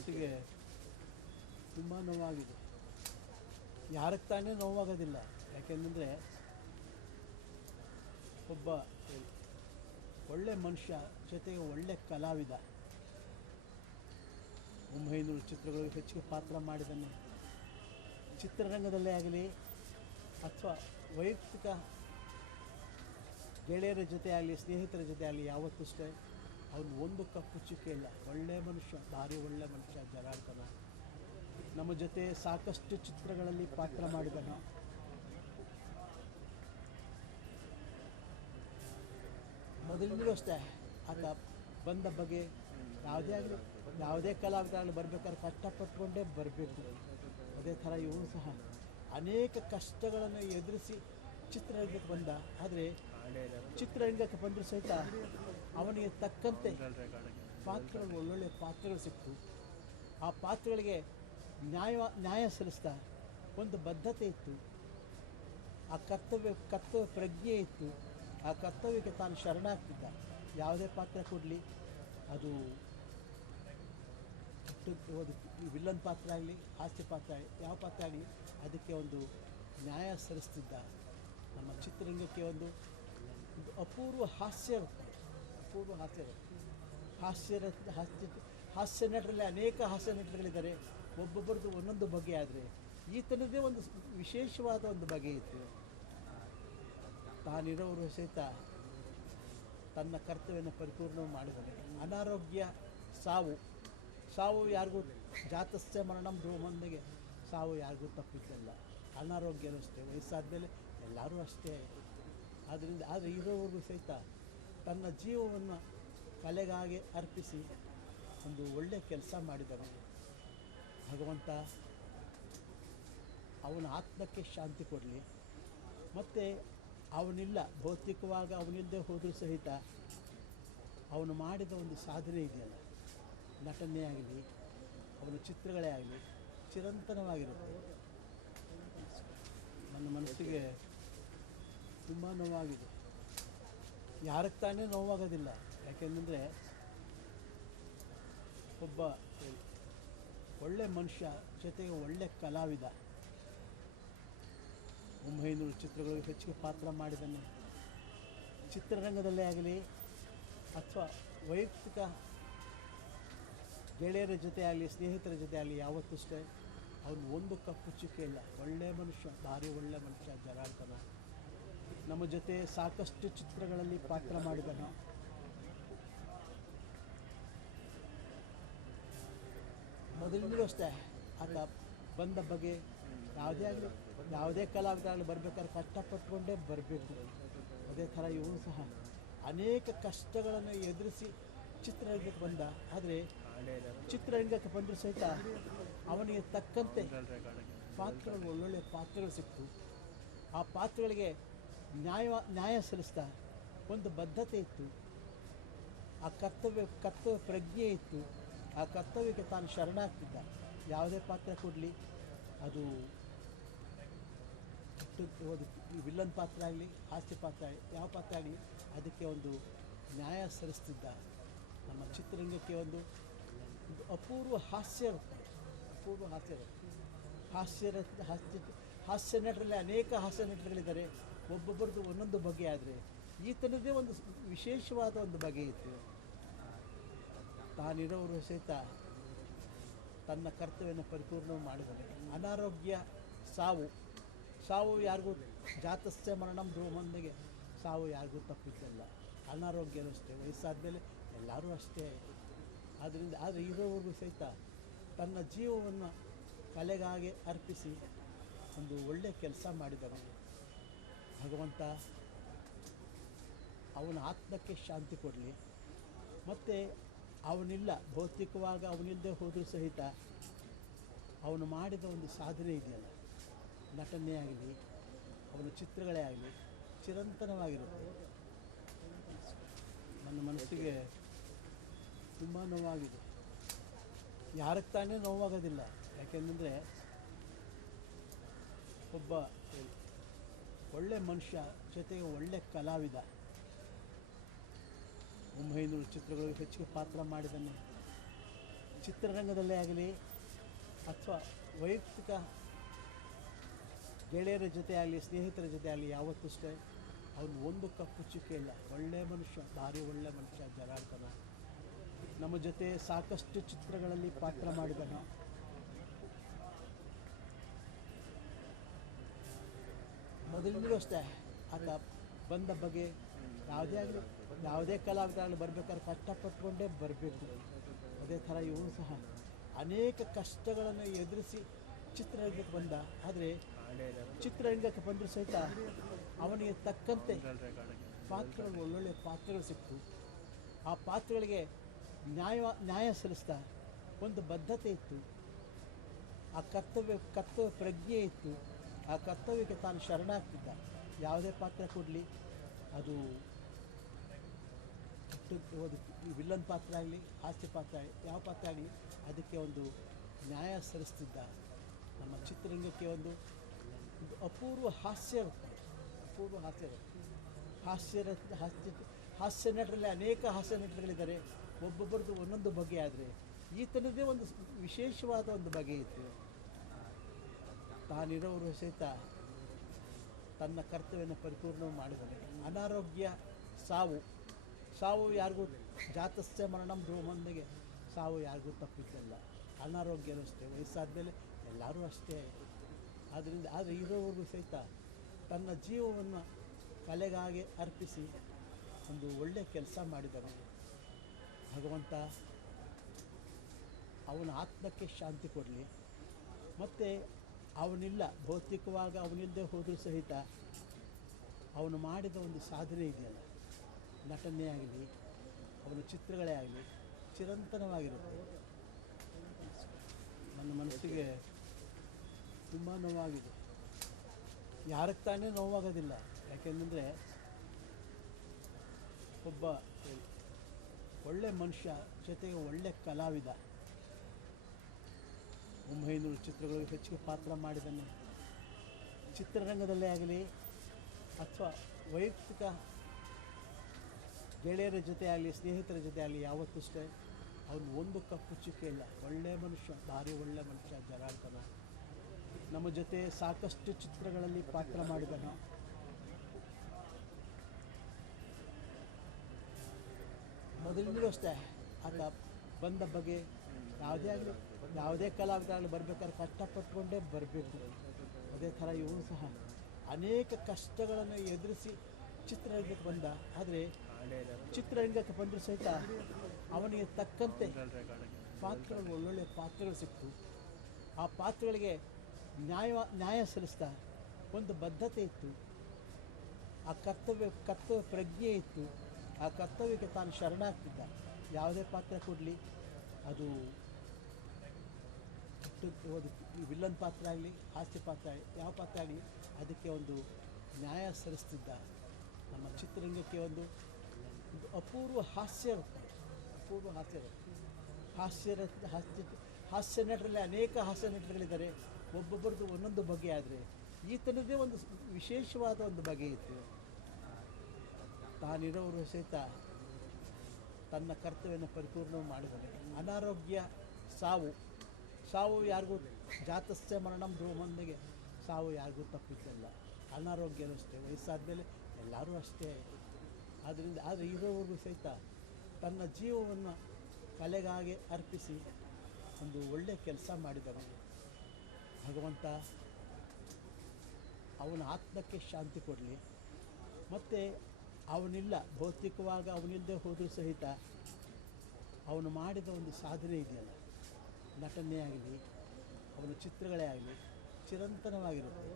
ಮನಸ್ಸಿಗೆ ತುಂಬ ನೋವಾಗಿದೆ. ಯಾರಿಗೆ ತಾನೇ ನೋವಾಗೋದಿಲ್ಲ? ಯಾಕೆಂದರೆ ಒಬ್ಬ ಒಳ್ಳೆ ಮನುಷ್ಯ ಜೊತೆಗೆ ಒಳ್ಳೆ ಕಲಾವಿದ, 900 ಚಿತ್ರಗಳಿಗೆ ಹೆಚ್ಚಿಗೆ ಪಾತ್ರ ಮಾಡಿದ್ದಾನೆ. ಚಿತ್ರರಂಗದಲ್ಲೇ ಆಗಲಿ ಅಥವಾ ವೈಯಕ್ತಿಕ ಗೆಳೆಯರ ಜೊತೆ ಆಗಲಿ ಸ್ನೇಹಿತರ ಜೊತೆ ಆಗಲಿ ಯಾವತ್ತೂ ಅಷ್ಟೇ ಅವನು ಒಂದು ಕಪ್ಪು ಚುಕ್ಕೆ ಇಲ್ಲ. ಒಳ್ಳೆಯ ಮನುಷ್ಯ, ಭಾರಿ ಒಳ್ಳೆಯ ಮನುಷ್ಯ ಜನಾರ್ದನ. ನಮ್ಮ ಜೊತೆ ಸಾಕಷ್ಟು ಚಿತ್ರಗಳಲ್ಲಿ ಪಾತ್ರ ಮಾಡಿದ್ದಾನೆ. ಮೊದಲಿಂದಲೂ ಅಷ್ಟೇ ಆತ ಬಂದ ಬಗೆ ಯಾವುದೇ ಆಗಲಿ, ಯಾವುದೇ ಕಲಾವಿದರಾಗಲಿ ಬರಬೇಕಾದ್ರೆ ಕಷ್ಟಪಟ್ಟುಕೊಂಡೇ ಬರಬೇಕು. ಅದೇ ಥರ ಇವನು ಸಹ ಅನೇಕ ಕಷ್ಟಗಳನ್ನು ಎದುರಿಸಿ ಚಿತ್ರರಂಗಕ್ಕೆ ಬಂದ. ಆದರೆ ಚಿತ್ರರಂಗಕ್ಕೆ ಬಂದರೂ ಸಹಿತ ಅವನಿಗೆ ತಕ್ಕಂತೆ ಪಾತ್ರಗಳು, ಒಳ್ಳೊಳ್ಳೆಯ ಪಾತ್ರಗಳು ಸಿಕ್ತು. ಆ ಪಾತ್ರಗಳಿಗೆ ನ್ಯಾಯ ಸಲ್ಲಿಸ್ತಾ ಒಂದು ಬದ್ಧತೆ ಇತ್ತು, ಆ ಕರ್ತವ್ಯ ಪ್ರಜ್ಞೆ ಇತ್ತು. ಆ ಕರ್ತವ್ಯಕ್ಕೆ ತಾನು ಶರಣಾಗ್ತಿದ್ದ. ಯಾವುದೇ ಪಾತ್ರ ಕೊಡಲಿ, ಅದು ವಿಲ್ಲನ್ ಪಾತ್ರ ಆಗಲಿ, ಹಾಸ್ಯ ಪಾತ್ರ ಆಗಲಿ, ಯಾವ ಪಾತ್ರ ಆಗಲಿ ಅದಕ್ಕೆ ಒಂದು ನ್ಯಾಯ ಸಲ್ಲಿಸ್ತಿದ್ದ. ನಮ್ಮ ಚಿತ್ರರಂಗಕ್ಕೆ ಒಂದು ಅಪೂರ್ವ ಹಾಸ್ಯ ಹಾಸ್ಯ ನಟರಲ್ಲಿ ಅನೇಕ ಹಾಸ್ಯ ನಟರುಗಳಿದ್ದಾರೆ. ಒಬ್ಬೊಬ್ಬರದ್ದು ಒಂದೊಂದು ಬಗೆ. ಆದರೆ ಈತನದೇ ಒಂದು ವಿಶೇಷವಾದ ಒಂದು ಬಗೆ ಇತ್ತು. ತಾನಿರೋರು ಸಹಿತ ತನ್ನ ಕರ್ತವ್ಯವನ್ನು ಪರಿಪೂರ್ಣ ಮಾಡಿದ್ದಾನೆ. ಅನಾರೋಗ್ಯ, ಸಾವು ಯಾರಿಗೂ ಜಾತಸ್ಯ ಮರಣಂ ಧ್ರುವಮಂದಿಗೆ, ಸಾವು ಯಾರಿಗೂ ತಪ್ಪಿದ್ದಲ್ಲ. ಅನಾರೋಗ್ಯನೂ ಅಷ್ಟೇ, ವಯಸ್ಸಾದ ಮೇಲೆ ಎಲ್ಲರೂ ಅಷ್ಟೇ. ಆದರೆ ಇರೋವರೆಗೂ ಸಹಿತ ತನ್ನ ಜೀವವನ್ನು ಕಲೆಗಾಗಿ ಅರ್ಪಿಸಿ ಒಂದು ಒಳ್ಳೆಯ ಕೆಲಸ ಮಾಡಿದ್ದಾನೆ. ಭಗವಂತ ಅವನ ಆತ್ಮಕ್ಕೆ ಶಾಂತಿ ಕೊಡಲಿ. ಮತ್ತು ಅವನಿಲ್ಲ, ಭೌತಿಕವಾಗಿ ಅವನಿಲ್ಲದೆ ಹೋದರೂ ಸಹಿತ ಅವನು ಮಾಡಿದ ಒಂದು ಸಾಧನೆ ಇದೆಯಲ್ಲ, ನಟನೆ ಆಗಲಿ, ಅವನ ಚಿತ್ರಗಳೇ ಆಗಲಿ ಚಿರಂತನವಾಗಿರುತ್ತೆ. ನನ್ನ ಮನಸ್ಸಿಗೆ ತುಂಬ ನೋವಾಗಿದೆ. ಯಾರಿಗೆ ತಾನೇ ನೋವಾಗೋದಿಲ್ಲ? ಯಾಕೆಂದರೆ ಒಬ್ಬ ಒಳ್ಳೆ ಮನುಷ್ಯ ಜೊತೆಗೆ ಒಳ್ಳೆ ಕಲಾವಿದ, 900 ಚಿತ್ರಗಳಿಗೆ ಹೆಚ್ಚಿಗೆ ಪಾತ್ರ ಮಾಡಿದ್ದಾನೆ. ಚಿತ್ರರಂಗದಲ್ಲೇ ಆಗಲಿ ಅಥವಾ ವೈಯಕ್ತಿಕ ಗೆಳೆಯರ ಜೊತೆ ಆಗಲಿ ಸ್ನೇಹಿತರ ಜೊತೆ ಆಗಲಿ ಯಾವತ್ತೂ ಅಷ್ಟೇ ಅವನು ಒಂದು ಕಪ್ಪು ಚುಕ್ಕೆ ಇಲ್ಲ. ಒಳ್ಳೆಯ ಮನುಷ್ಯ, ಭಾರಿ ಒಳ್ಳೆಯ ಮನುಷ್ಯ ಜನಾರ್ದನ. ನಮ್ಮ ಜೊತೆ ಸಾಕಷ್ಟು ಚಿತ್ರಗಳಲ್ಲಿ ಪಾತ್ರ ಮಾಡಿದ್ದಾನೆ. ಮೊದಲಿಂದಲೂ ಅಷ್ಟೇ ಆತ ಬಂದ ಬಗೆ ಯಾವುದೇ ಆಗಲಿ, ಯಾವುದೇ ಕಲಾವಿದರಾಗಲಿ ಬರಬೇಕಾದ್ರೆ ಕಷ್ಟಪಟ್ಟುಕೊಂಡೇ ಬರಬೇಕು. ಅದೇ ಥರ ಇವನು ಸಹ ಅನೇಕ ಕಷ್ಟಗಳನ್ನು ಎದುರಿಸಿ ಚಿತ್ರರಂಗಕ್ಕೆ ಬಂದ. ಆದರೆ ಚಿತ್ರರಂಗಕ್ಕೆ ಬಂದರೂ ಸಹಿತ ಅವನಿಗೆ ತಕ್ಕಂತೆ ಪಾತ್ರಗಳು, ಒಳ್ಳೊಳ್ಳೆಯ ಪಾತ್ರಗಳು ಸಿಕ್ತು. ಆ ಪಾತ್ರಗಳಿಗೆ ನ್ಯಾಯ ಸಲ್ಲಿಸ್ತಾ ಒಂದು ಬದ್ಧತೆ ಇತ್ತು, ಆ ಕರ್ತವ್ಯ ಪ್ರಜ್ಞೆ ಇತ್ತು. ಆ ಕರ್ತವ್ಯಕ್ಕೆ ತಾನು ಶರಣಾಗ್ತಿದ್ದ. ಯಾವುದೇ ಪಾತ್ರ ಕೊಡಲಿ, ಅದು ವಿಲ್ಲನ್ ಪಾತ್ರ ಆಗಲಿ, ಹಾಸ್ಯ ಪಾತ್ರ ಆಗಲಿ, ಯಾವ ಪಾತ್ರ ಆಗಲಿ ಅದಕ್ಕೆ ಒಂದು ನ್ಯಾಯ ಸಲ್ಲಿಸ್ತಿದ್ದ. ನಮ್ಮ ಚಿತ್ರರಂಗಕ್ಕೆ ಒಂದು ಅಪೂರ್ವ ಹಾಸ್ಯ ನಟರಲ್ಲಿ ಅನೇಕ ಹಾಸ್ಯ ನಟರುಗಳಿದ್ದಾರೆ. ಒಬ್ಬೊಬ್ಬರದ್ದು ಒಂದೊಂದು ಬಗೆ. ಆದರೆ ಈತನದೇ ಒಂದು ವಿಶೇಷವಾದ ಒಂದು ಬಗೆ ಇತ್ತು. ತಾನಿರೋರು ಸಹಿತ ತನ್ನ ಕರ್ತವ್ಯವನ್ನು ಪರಿಪೂರ್ಣ ಮಾಡಿದ್ದಾನೆ. ಅನಾರೋಗ್ಯ, ಸಾವು ಯಾರಿಗೂ ಜಾತಸ್ಯ ಮರಣಂ ಧ್ರುವಮಂದಿಗೆ, ಸಾವು ಯಾರಿಗೂ ತಪ್ಪಿದ್ದಲ್ಲ. ಅನಾರೋಗ್ಯನೂ ಅಷ್ಟೇ, ವಯಸ್ಸಾದ ಮೇಲೆ ಎಲ್ಲರೂ ಅಷ್ಟೇ. ಆದರೆ ಇರೋವರೆಗೂ ಸಹಿತ ತನ್ನ ಜೀವವನ್ನು ಕಲೆಗಾಗಿ ಅರ್ಪಿಸಿ ಒಂದು ಒಳ್ಳೆಯ ಕೆಲಸ ಮಾಡಿದ್ದಾನೆ. ಭಗವಂತ ಅವನ ಆತ್ಮಕ್ಕೆ ಶಾಂತಿ ಕೊಡಲಿ. ಮತ್ತು ಅವನಿಲ್ಲ, ಭೌತಿಕವಾಗಿ ಅವನಿಲ್ಲದೆ ಹೋದರೂ ಸಹಿತ ಅವನು ಮಾಡಿದ ಒಂದು ಸಾಧನೆ ಇದೆಯಲ್ಲ, ನಟನೆ ಆಗಲಿ, ಅವನ ಚಿತ್ರಗಳೇ ಆಗಲಿ ಚಿರಂತನವಾಗಿರುತ್ತೆ. ನನ್ನ ಮನಸ್ಸಿಗೆ ತುಂಬ ನೋವಾಗಿದೆ. ಯಾರಿಗೆ ತಾನೇ ನೋವಾಗೋದಿಲ್ಲ? ಯಾಕೆಂದರೆ ಒಬ್ಬ ಒಳ್ಳೆ ಮನುಷ್ಯ ಜೊತೆಗೆ ಒಳ್ಳೆ ಕಲಾವಿದ, 900 ಚಿತ್ರಗಳಿಗೆ ಹೆಚ್ಚಿಗೆ ಪಾತ್ರ ಮಾಡಿದ್ದಾನೆ. ಚಿತ್ರರಂಗದಲ್ಲೇ ಆಗಲಿ ಅಥವಾ ವೈಯಕ್ತಿಕ ಗೆಳೆಯರ ಜೊತೆ ಆಗಲಿ ಸ್ನೇಹಿತರ ಜೊತೆ ಆಗಲಿ ಯಾವತ್ತೂ ಅಷ್ಟೇ ಅವನು ಒಂದು ಕಪ್ಪು ಚುಕ್ಕೆ ಇಲ್ಲ. ಒಳ್ಳೆಯ ಮನುಷ್ಯ, ಭಾರಿ ಒಳ್ಳೆಯ ಮನುಷ್ಯ ಜನಾರ್ದನ. ನಮ್ಮ ಜೊತೆ ಸಾಕಷ್ಟು ಚಿತ್ರಗಳಲ್ಲಿ ಪಾತ್ರ ಮಾಡಿದನು. ಮೊದಲಿನೂ ಅಷ್ಟೇ ಆತ ಬಂದ ಬಗೆ ಯಾವುದೇ ಆಗಲಿ, ಯಾವುದೇ ಕಲಾವಿದರಾಗಲಿ ಬರಬೇಕಾದ್ರೆ ಕಷ್ಟಪಟ್ಟುಕೊಂಡೇ ಬರಬೇಕು. ಅದೇ ಥರ ಇವನು ಸಹ ಅನೇಕ ಕಷ್ಟಗಳನ್ನು ಎದುರಿಸಿ ಚಿತ್ರರಂಗಕ್ಕೆ ಬಂದ. ಆದರೆ ಚಿತ್ರರಂಗಕ್ಕೆ ಬಂದರೂ ಸಹಿತ ಅವನಿಗೆ ತಕ್ಕಂತೆ ಪಾತ್ರಗಳು, ಒಳ್ಳೊಳ್ಳೆಯ ಪಾತ್ರಗಳು ಸಿಕ್ತು. ಆ ಪಾತ್ರಗಳಿಗೆ ನ್ಯಾಯ ಸಲ್ಲಿಸ್ತಾ ಒಂದು ಬದ್ಧತೆ ಇತ್ತು, ಆ ಕರ್ತವ್ಯ ಪ್ರಜ್ಞೆ ಇತ್ತು. ಆ ಕರ್ತವ್ಯಕ್ಕೆ ತಾನು ಶರಣಾಗ್ತಿದ್ದ. ಯಾವುದೇ ಪಾತ್ರ ಕೊಡಲಿ, ಅದು ವಿಲ್ಲನ್ ಪಾತ್ರ ಆಗಲಿ, ಹಾಸ್ಯ ಪಾತ್ರ ಆಗಲಿ, ಯಾವ ಪಾತ್ರ ಆಗಲಿ ಅದಕ್ಕೆ ಒಂದು ನ್ಯಾಯ ಸಲ್ಲಿಸ್ತಿದ್ದ. ನಮ್ಮ ಚಿತ್ರರಂಗಕ್ಕೆ ಒಂದು ಅಪೂರ್ವ ಹಾಸ್ಯ ನಟರಲ್ಲಿ ಅನೇಕ ಹಾಸ್ಯ ನಟರುಗಳಿದ್ದಾರೆ. ಒಬ್ಬೊಬ್ಬರದ್ದು ಒಂದೊಂದು ಬಗೆ. ಆದರೆ ಈತನದೇ ಒಂದು ವಿಶೇಷವಾದ ಒಂದು ಬಗೆ ಇತ್ತು. ತಾನಿರೋರು ಸಹಿತ ತನ್ನ ಕರ್ತವ್ಯನ ಪರಿಪೂರ್ಣ ಮಾಡಿದ್ದಾನೆ. ಅನಾರೋಗ್ಯ, ಸಾವು ಯಾರಿಗೂ ಜಾತಸ್ಯ ಮರಣಂ ಧ್ರುವಮೊಂದಿಗೆ ಸಾವು ಯಾರಿಗೂ ತಪ್ಪಿದ್ದಲ್ಲ. ಅನಾರೋಗ್ಯನೂ ಅಷ್ಟೇ, ವಯಸ್ಸಾದಮೇಲೆ ಎಲ್ಲರೂ ಅಷ್ಟೇ. ಆದರೆ ಇರೋವರೆಗೂ ಸಹಿತ ತನ್ನ ಜೀವವನ್ನು ಕಲೆಗಾಗಿ ಅರ್ಪಿಸಿ ಒಂದು ಒಳ್ಳೆಯ ಕೆಲಸ ಮಾಡಿದ್ದಾನೆ. ಭಗವಂತ ಅವನ ಆತ್ಮಕ್ಕೆ ಶಾಂತಿ ಕೊಡಲಿ. ಮತ್ತು ಅವನಿಲ್ಲ, ಭೌತಿಕವಾಗಿ ಅವನಿಲ್ಲದೆ ಹೋದರೂ ಸಹಿತ ಅವನು ಮಾಡಿದ ಒಂದು ಸಾಧನೆ ಇದೆಯಲ್ಲ, ನಟನೆ ಆಗಲಿ, ಅವನ ಚಿತ್ರಗಳೇ ಆಗಲಿ ಚಿರಂತನವಾಗಿರುತ್ತೆ. ನನ್ನ ಮನಸ್ಸಿಗೆ ತುಂಬ ನೋವಾಗಿದೆ. ಯಾರಿಗೆ ತಾನೇ ನೋವಾಗೋದಿಲ್ಲ? ಯಾಕೆಂದರೆ ಒಬ್ಬ ಒಳ್ಳೆ ಮನುಷ್ಯ ಜೊತೆಗೆ ಒಳ್ಳೆ ಕಲಾವಿದ. 900 ಚಿತ್ರಗಳಿಗೆ ಹೆಚ್ಚಿಗೆ ಪಾತ್ರ ಮಾಡಿದ್ದಾನೆ. ಚಿತ್ರರಂಗದಲ್ಲೇ ಆಗಲಿ ಅಥವಾ ವೈಯಕ್ತಿಕ ಗೆಳೆಯರ ಜೊತೆ ಆಗಲಿ ಸ್ನೇಹಿತರ ಜೊತೆ ಆಗಲಿ ಯಾವತ್ತೂ ಅಷ್ಟೇ ಅವನು ಒಂದು ಕಪ್ಪು ಚುಕ್ಕೆ ಇಲ್ಲ. ಒಳ್ಳೆಯ ಮನುಷ್ಯ, ಭಾರಿ ಒಳ್ಳೆಯ ಮನುಷ್ಯ ಜನಾರ್ದನ. ನಮ್ಮ ಜೊತೆ ಸಾಕಷ್ಟು ಚಿತ್ರಗಳಲ್ಲಿ ಪಾತ್ರ ಮಾಡಿದನು. ಮೊದಲಿನೂ ಅಷ್ಟೇ ಆತ ಬಂದ ಬಗೆ ಯಾವುದೇ ಆಗಲಿ, ಯಾವುದೇ ಕಲಾವಿದರಾಗಲಿ ಬರಬೇಕಾದ್ರೆ ಕಷ್ಟಪಟ್ಟುಕೊಂಡೇ ಬರಬೇಕು. ಅದೇ ಥರ ಇವನು ಸಹ ಅನೇಕ ಕಷ್ಟಗಳನ್ನು ಎದುರಿಸಿ ಚಿತ್ರರಂಗಕ್ಕೆ ಬಂದ. ಆದರೆ ಚಿತ್ರರಂಗಕ್ಕೆ ಬಂದರೂ ಸಹಿತ ಅವನಿಗೆ ತಕ್ಕಂತೆ ಪಾತ್ರಗಳು, ಒಳ್ಳೊಳ್ಳೆಯ ಪಾತ್ರಗಳು ಸಿಕ್ತು. ಆ ಪಾತ್ರಗಳಿಗೆ ನ್ಯಾಯ ಸಲ್ಲಿಸ್ತಾ ಒಂದು ಬದ್ಧತೆ ಇತ್ತು, ಆ ಕರ್ತವ್ಯ ಪ್ರಜ್ಞೆ ಇತ್ತು. ಆ ಕರ್ತವ್ಯಕ್ಕೆ ತಾನು ಶರಣಾಗ್ತಿದ್ದ. ಯಾವುದೇ ಪಾತ್ರ ಕೊಡಲಿ, ಅದು ವಿಲ್ಲನ್ ಪಾತ್ರ ಆಗಲಿ, ಹಾಸ್ಯ ಪಾತ್ರ ಆಗಲಿ, ಯಾವ ಪಾತ್ರ ಆಗಲಿ ಅದಕ್ಕೆ ಒಂದು ನ್ಯಾಯ ಸಲ್ಲಿಸ್ತಿದ್ದ. ನಮ್ಮ ಚಿತ್ರರಂಗಕ್ಕೆ ಒಂದು ಅಪೂರ್ವ ಹಾಸ್ಯ ನಟರಲ್ಲಿ ಅನೇಕ ಹಾಸ್ಯ ನಟರುಗಳಿದ್ದಾರೆ. ಒಬ್ಬೊಬ್ಬರದ್ದು ಒಂದೊಂದು ಬಗೆ. ಆದರೆ ಈತನದೇ ಒಂದು ವಿಶೇಷವಾದ ಒಂದು ಬಗೆ ಇತ್ತು. ತಾನಿರೋರು ಸಹಿತ ತನ್ನ ಕರ್ತವ್ಯನ ಪರಿಪೂರ್ಣ ಮಾಡಿದ್ದಾನೆ. ಅನಾರೋಗ್ಯ, ಸಾವು ಯಾರಿಗೂ ಜಾತಸ್ಯ ಮರಣಂ ಧ್ರುವಮೊಂದಿಗೆ ಸಾವು ಯಾರಿಗೂ ತಪ್ಪಿದ್ದಲ್ಲ. ಅನಾರೋಗ್ಯನೂ ಅಷ್ಟೇ, ವಯಸ್ಸಾದಮೇಲೆ ಎಲ್ಲರೂ ಅಷ್ಟೇ. ಆದರೆ ಇರೋವರೆಗೂ ಸಹಿತ ತನ್ನ ಜೀವವನ್ನು ಕಲೆಗಾಗಿ ಅರ್ಪಿಸಿ ಒಂದು ಒಳ್ಳೆಯ ಕೆಲಸ ಮಾಡಿದ್ದಾನೆ. ಭಗವಂತ ಅವನ ಆತ್ಮಕ್ಕೆ ಶಾಂತಿ ಕೊಡಲಿ. ಮತ್ತು ಅವನಿಲ್ಲ, ಭೌತಿಕವಾಗಿ ಅವನಿಲ್ಲದೆ ಹೋದರೂ ಸಹಿತ ಅವನು ಮಾಡಿದ ಒಂದು ಸಾಧನೆ ಇದೆಯಲ್ಲ, ನಟನೆ ಆಗಲಿ, ಅವನ ಚಿತ್ರಗಳೇ ಆಗಲಿ ಚಿರಂತನವಾಗಿರುತ್ತೆ.